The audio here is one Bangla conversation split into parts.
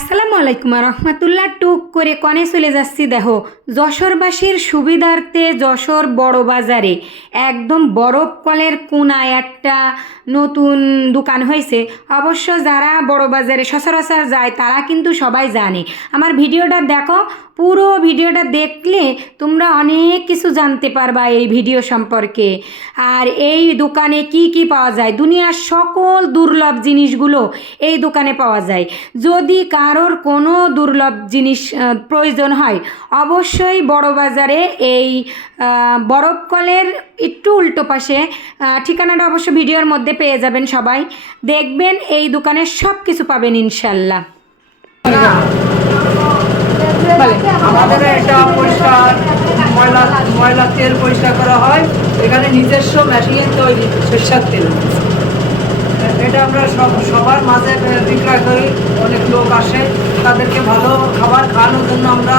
আসসালামু আলাইকুম রহমাতুল্লাহ। টুক করে কনে চলে যাচ্ছি দেহ যশোরবাসীর সুবিধার্থে যশোর বড় বাজারে। একদম বরফ কলের কোনায় একটা নতুন দোকান হয়েছে। অবশ্য যারা বড় বাজারে সচরাচর যায়, তারা কিন্তু সবাই জানে। আমার ভিডিওটা দেখো পুরো ভিডিওটা দেখলে তোমরা অনেক কিছু জানতে পারবা এই ভিডিও সম্পর্কে। আর এই দোকানে কি কি পাওয়া যায়? দুনিয়ার সকল দুর্লভ জিনিসগুলো এই দোকানে পাওয়া যায়। যদি কারোর কোনো দুর্লভ জিনিস প্রয়োজন হয়, অবশ্যই বড় বাজারে এই বরফকলের একটু উল্টো পাশে ঠিকানাটা অবশ্য ভিডিওর মধ্যে পেয়ে যাবেন সবাই। দেখবেন এই দোকানে সব কিছু পাবেন ইনশাল্লাহ। আমাদের এটা পরিষ্কার ময়লা ময়লা তেল পরিষ্কার করা হয়। এখানে নিজস্ব মেশিনে তৈরি সরিষার তেল। এটা আমরা সব সবার মাঝে বিক্রয় করি। অনেক লোক আসে তাদেরকে ভালো খাবার খাওয়ানোর জন্য আমরা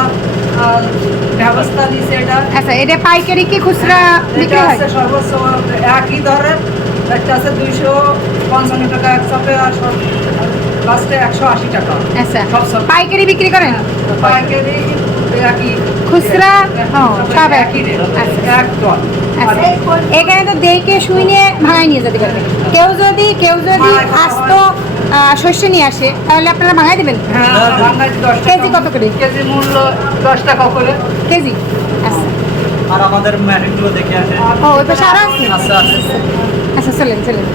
ব্যবস্থা দিয়েছি এটা। আচ্ছা এটা পাইকারি কি খুচরা বিক্রি হয়? সর্বোচ্চ একই ধরেন একটা আছে দুইশো পঞ্চান্ন টাকা এক চাপে আর টাকা। আচ্ছা। সব সব পাইকারি বিক্রি করেন? পাইকারি একই খুচরা? সব একই আচ্ছা। আচ্ছা। এখানে তো দেখে শুই নিয়ে ভাঙাই নিয়ে যেতে পারবে। কেউ যদি কেউ যদি আস্ত শস্য নিয়ে আসে তাহলে আপনারা ভাঙাই দেবেন? হ্যাঁ দশ কেজি কত করে? কেজি মূল্য দশ টাকা করে। কেজি? আচ্ছা। আর আমাদের ম্যারিনগুলো দেখে আসে। ও আছে? আচ্ছা আচ্ছা আচ্ছা চলেন চলেন।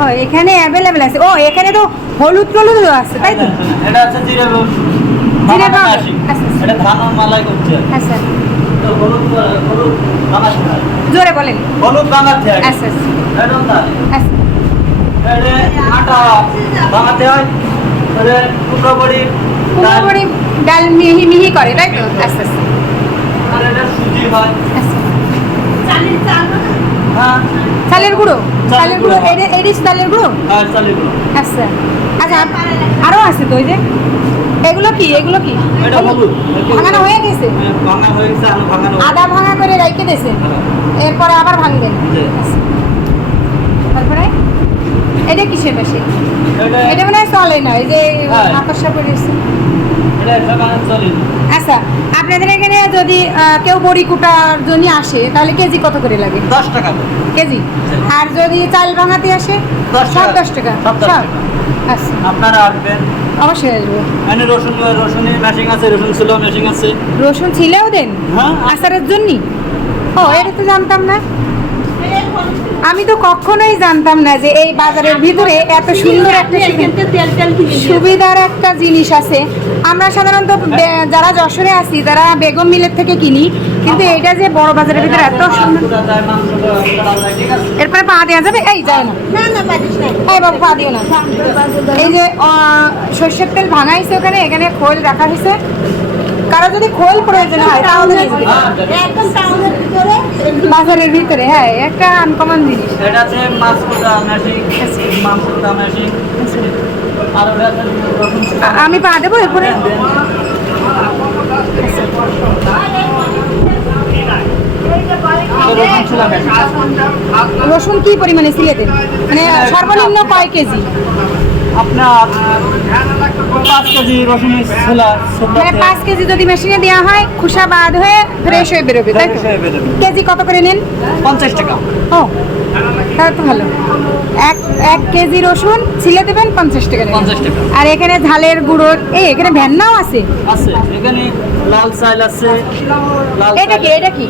ও এখানে অ্যাভেলেবেল আছে। ও এখানে তো হলুদ টলুদ আছে তাই তো? এটা আছে জিরে জিরে। আচ্ছা, আচ্ছা। এটা ধান মালাই করছে। আচ্ছা। তো হলুদ হলুদ জোরে বলেন। হলুদ বানাতে হয়। আচ্ছা আচ্ছা। আচ্ছা। এটা আটা বানাতে হয়। এটা টুকরো বড়ি ডাল, মিহি মিহি করে তাই তো? আচ্ছা আচ্ছা। আর এটা সুজি হয়। আচ্ছা। হ্যাঁ চালের গুঁড়ো? চালের গুঁড়ো গুঁড়ো, এডিস চালের গুঁড়ো? আচ্ছা। আচ্ছা আরও আছে তো ওই যে। এগুলো কি? এগুলো কি? ভাঙানো হয়ে গেছে? হ্যাঁ, হয়ে আদা ভাঙা করে রেখে দিয়েছে। হ্যাঁ। এরপরে আবার ভাঙবেন আচ্ছা। তারপরে? এটা কিসের বেশি এটা মনে হয় চলে না এই যে হ্যাঁ। আকর্ষা করে আচ্ছা আপনাদের এখানে যদি কেউ বড়ি কুটার জন্য আসে তাহলে কেজি কত করে লাগে? দশ টাকা কেজি? আর যদি চাল ভাঙাতে আসে দশ সব টাকা। দশ টাকা? সব দশ টাকা। আচ্ছা। আপনারা আসবেন। অবশ্যই আসব। এখানে রসুন রসুনের মেশিং আছে রসুন ছিল মেশিং আছে। রসুন ছিলেও দেন? হ্যাঁ। আচারের জন্যই? ও এটা তো জানতাম না। আমি তো কখনোই জানতাম না যে এই বাজারের ভিতরে এত সুন্দর একটা সুবিধার একটা জিনিস আছে। আমরা সাধারণত যারা যশোরে আছি তারা বেগম মিলের থেকে কিনি কিন্তু এটা যে বড় বাজারের ভিতরে এত সুন্দর? এরপরে পা দেওয়া যাবে? এই যায় না। এই বাবু পা দিও না। এই যে সর্ষের তেল ভাঙাইছে ওখানে এখানে খোল রাখা হয়েছে। কারও যদি খোল প্রয়োজন হয় তাহলে পারে। বাজারের ভিতরে হ্যাঁ একটা আনকমন জিনিস। এটা আছে মাছ আর ওটা আমি পা দেবো এরপরে? রসুন মেশিং রসুন কি পরিমাণে সিলেতে মানে সর্বনিম্ন কয় কেজি? আপনার পাঁচ কেজি রসুনের ছোলা মানে পাঁচ কেজি যদি মেশিনে দেওয়া হয় খুসা বাদ হয়ে ফ্রেশ হয়ে বেরোবে তাই তো। কেজি কত করে নেন? পঞ্চাশ টাকা। ও। তাহলে তো ভালো। এক এক কেজি রসুন ছিলে দেবেন পঞ্চাশ টাকা। 50 টাকা। আর এখানে ঝালের গুঁড়ো এই এখানে ভ্যান্নাও আছে। আছে এখানে লাল চাল আছে এটা কি এটা কি?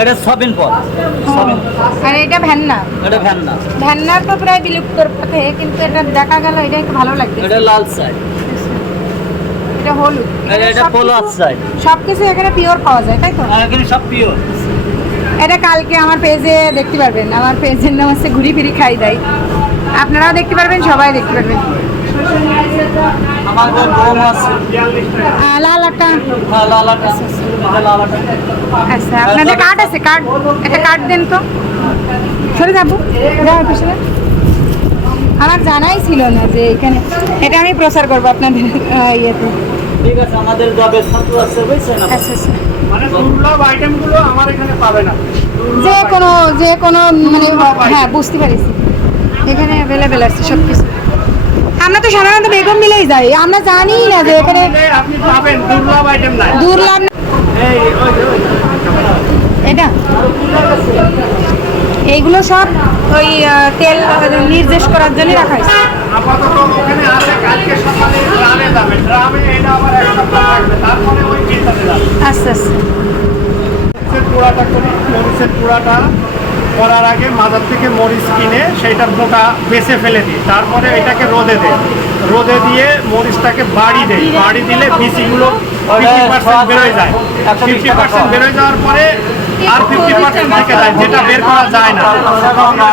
এটা সবিন পদ আর এটা ভ্যান্না এটা ভ্যান না ভ্যান্না তো প্রায় বিলুপ্তর পথে কিন্তু এটা দেখা গেল এটা একটু ভালো লাগছে। এটা লাল চাল। এটা হলুদ। এটা সবকিছু- চাল। সবকিছু এখানে পিওর পাওয়া যায় তাই তো? এখানে সব পিওর এটা কালকে আমার পেজে দেখতে পারবেন। আমার পেজের নাম হচ্ছে ঘুরি ফিরি খাই দেয় আপনারাও দেখতে পারবেন সবাই দেখতে পারবেন। হ্যাঁ আটা আচ্ছা আপনাদের কার্ড আছে? কার্ড একটা কার্ড দেন তো। সরে যাব। যাওয়ার পিছনে। আমার জানাই ছিল না যে এখানে এটা আমি প্রচার করব আপনাদের ইয়েতে। ঠিক আছে আমাদের যাবে ছাত্র আছে বুঝছেন? আচ্ছা আচ্ছা। মানে দুর্লভ আইটেমগুলো আমার এখানে পাবে না। যে কোনো যে কোনো মানে হ্যাঁ বুঝতে পারিছি। এখানে অ্যাভেলেবেল আছে সব কিছু সব মিলেই যাই। আমরা জানি না যে এখানে আপনি পাবেন দুর্লভ আইটেম নাই। দুর্লাভ এটা? এইগুলো সব ওই তেল নির্দেশ করার জন্য রাখা হয়েছে। আপাতত ওখানে আছে কালকে সকালে ড্রামে যাবে। ড্রামে এটা আবার এক সপ্তাহ লাগবে তারপরে ওই চিন্তাতে যাবে। আস্তে আস্তে। পোড়াটা করি মরিচের পোড়াটা করার আগে মাজার থেকে মরিচ কিনে সেইটার পোকা বেছে ফেলে দিই। তারপরে এটাকে রোদে দেয় রোদে দিয়ে মরিচটাকে বাড়ি দেয় বাড়ি দিলে বিচিগুলো বেরোয় যায়। ফিফটি পার্সেন্ট বেরোয় যাওয়ার পরে আর ফিফটি পার্সেন্ট থেকে যায় যেটা বের করা যায় না।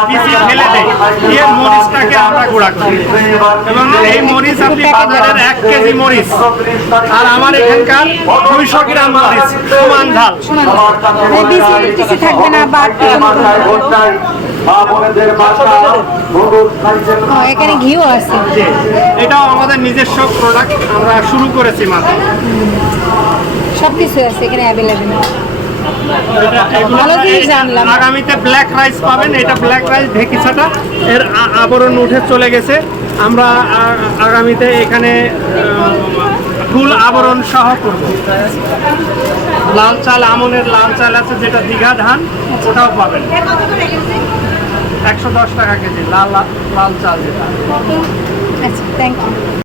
বিচি ফেলে দেয়। দিয়ে মরিচটাকে আমরা গুঁড়া করি। এবং এই মরিচ আপনি বাজারের এক কেজি মরিচ আর আমার এখানকার দুইশো গ্রাম মরিচ সমান এই থাকবে না এখানে ঘিও আছে। এটাও আমাদের নিজস্ব প্রোডাক্ট আমরা শুরু করেছি মাত্র। সব কিছু আছে এখানে অ্যাভেলেবেল। আগামীতে ব্ল্যাক রাইস পাবেন এটা ব্ল্যাক রাইস ঢেকিছাটা এর আ- আবরণ উঠে চলে গেছে। আমরা আগামীতে এখানে ফুল আবরণ সহ করব। লাল চাল আমনের লাল চাল আছে যেটা দীঘা ধান ওটাও পাবেন। একশো দশ টাকা কেজি লাল লাল চাল যেটা। আচ্ছা থ্যাংক ইউ